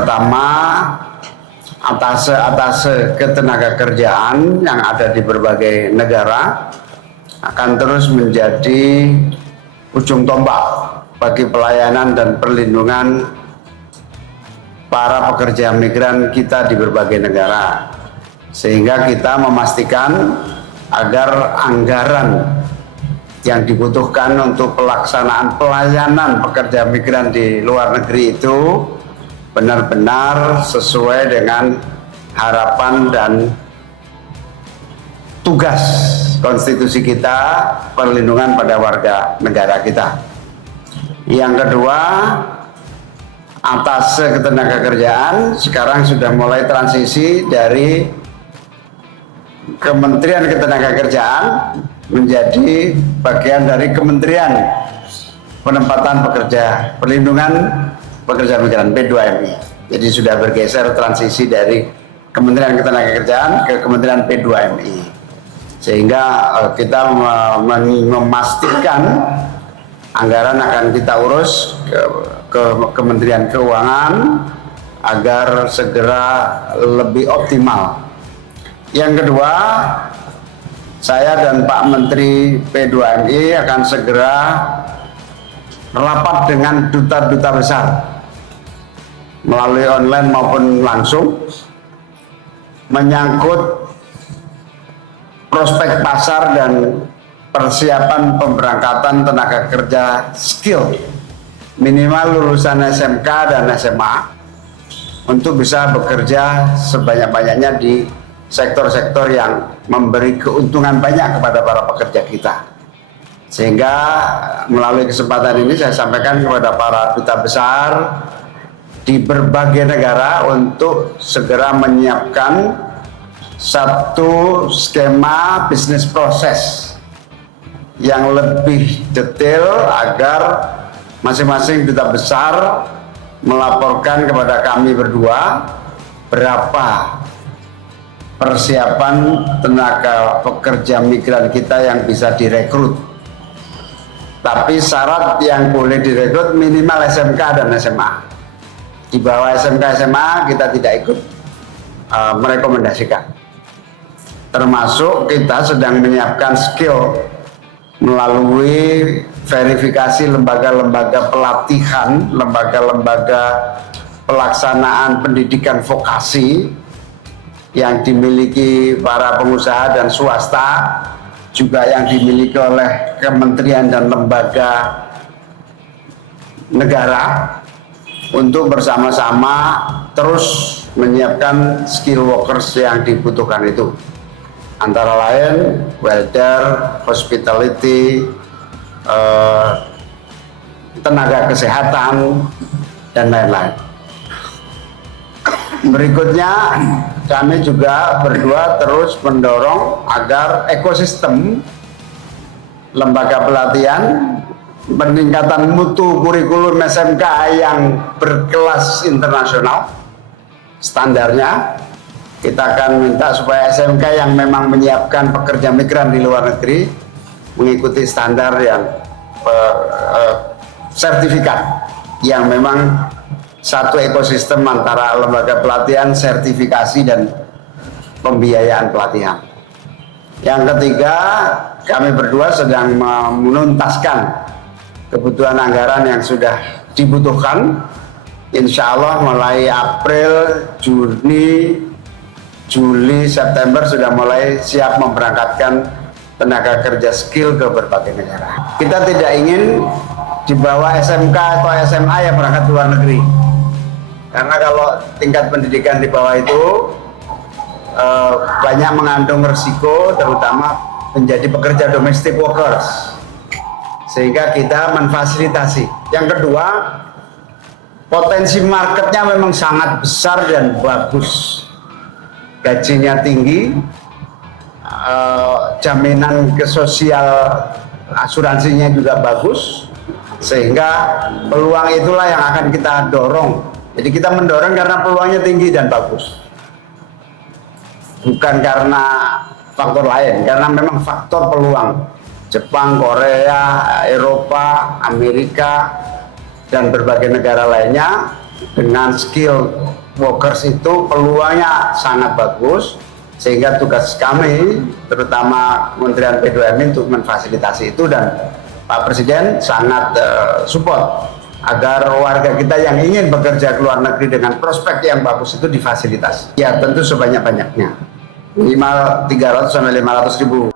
pertama, atase ketenaga kerjaan yang ada di berbagai negara akan terus menjadi ujung tombak bagi pelayanan dan perlindungan para pekerja migran kita di berbagai negara, sehingga kita memastikan agar anggaran yang dibutuhkan untuk pelaksanaan pelayanan pekerja migran di luar negeri itu benar-benar sesuai dengan harapan dan tugas konstitusi kita, perlindungan pada warga negara kita. Yang kedua, atase ketenaga kerjaan sekarang sudah mulai transisi dari Kementerian Ketenagakerjaan menjadi bagian dari Kementerian Penempatan Pekerja Perlindungan Pekerja Migran P2MI. Jadi sudah bergeser transisi dari Kementerian Ketenagakerjaan ke Kementerian P2MI, sehingga kita memastikan anggaran akan kita urus ke Kementerian Keuangan agar segera lebih optimal. Yang kedua, saya dan Pak Menteri P2MI akan segera rapat dengan duta-duta besar melalui online maupun langsung menyangkut prospek pasar dan persiapan pemberangkatan tenaga kerja skill minimal lulusan SMK dan SMA untuk bisa bekerja sebanyak-banyaknya di sektor-sektor yang memberi keuntungan banyak kepada para pekerja kita. Sehingga melalui kesempatan ini saya sampaikan kepada para duta besar di berbagai negara untuk segera menyiapkan satu skema bisnis proses yang lebih detail agar masing-masing duta besar melaporkan kepada kami berdua berapa persiapan tenaga pekerja migran kita yang bisa direkrut. Tapi syarat yang boleh direkrut minimal SMK dan SMA. Di bawah SMK SMA kita tidak ikut merekomendasikan. Termasuk kita sedang menyiapkan skill melalui verifikasi lembaga-lembaga pelatihan, lembaga-lembaga pelaksanaan pendidikan vokasi yang dimiliki para pengusaha dan swasta, juga yang dimiliki oleh kementerian dan lembaga negara, untuk bersama-sama terus menyiapkan skill workers yang dibutuhkan itu, antara lain welder, hospitality, tenaga kesehatan, dan lain-lain. Berikutnya, kami juga berdua terus mendorong agar ekosistem lembaga pelatihan, peningkatan mutu kurikulum SMK yang berkelas internasional standarnya, kita akan minta supaya SMK yang memang menyiapkan pekerja migran di luar negeri mengikuti standar yang sertifikat yang memang satu ekosistem antara lembaga pelatihan, sertifikasi, dan pembiayaan pelatihan. Yang ketiga, kami berdua sedang menuntaskan kebutuhan anggaran yang sudah dibutuhkan. Insya Allah mulai April, Juni, Juli, September sudah mulai siap memberangkatkan tenaga kerja skill ke berbagai negara. Kita tidak ingin di bawah SMK atau SMA yang berangkat ke luar negeri. Karena kalau tingkat pendidikan di bawah itu banyak mengandung resiko, terutama menjadi pekerja domestic workers, sehingga kita memfasilitasi. Yang kedua, potensi marketnya memang sangat besar dan bagus, gajinya tinggi, jaminan sosial asuransinya juga bagus, sehingga peluang itulah yang akan kita dorong. Jadi kita mendorong karena peluangnya tinggi dan bagus, bukan karena faktor lain, karena memang faktor peluang. Jepang, Korea, Eropa, Amerika, dan berbagai negara lainnya dengan skill workers itu peluangnya sangat bagus, sehingga tugas kami terutama Kementerian BUMN untuk memfasilitasi itu, dan Pak Presiden sangat support agar warga kita yang ingin bekerja ke luar negeri dengan prospek yang bagus itu difasilitasi. Ya tentu sebanyak-banyaknya, minimal 300 sampai 500 ribu.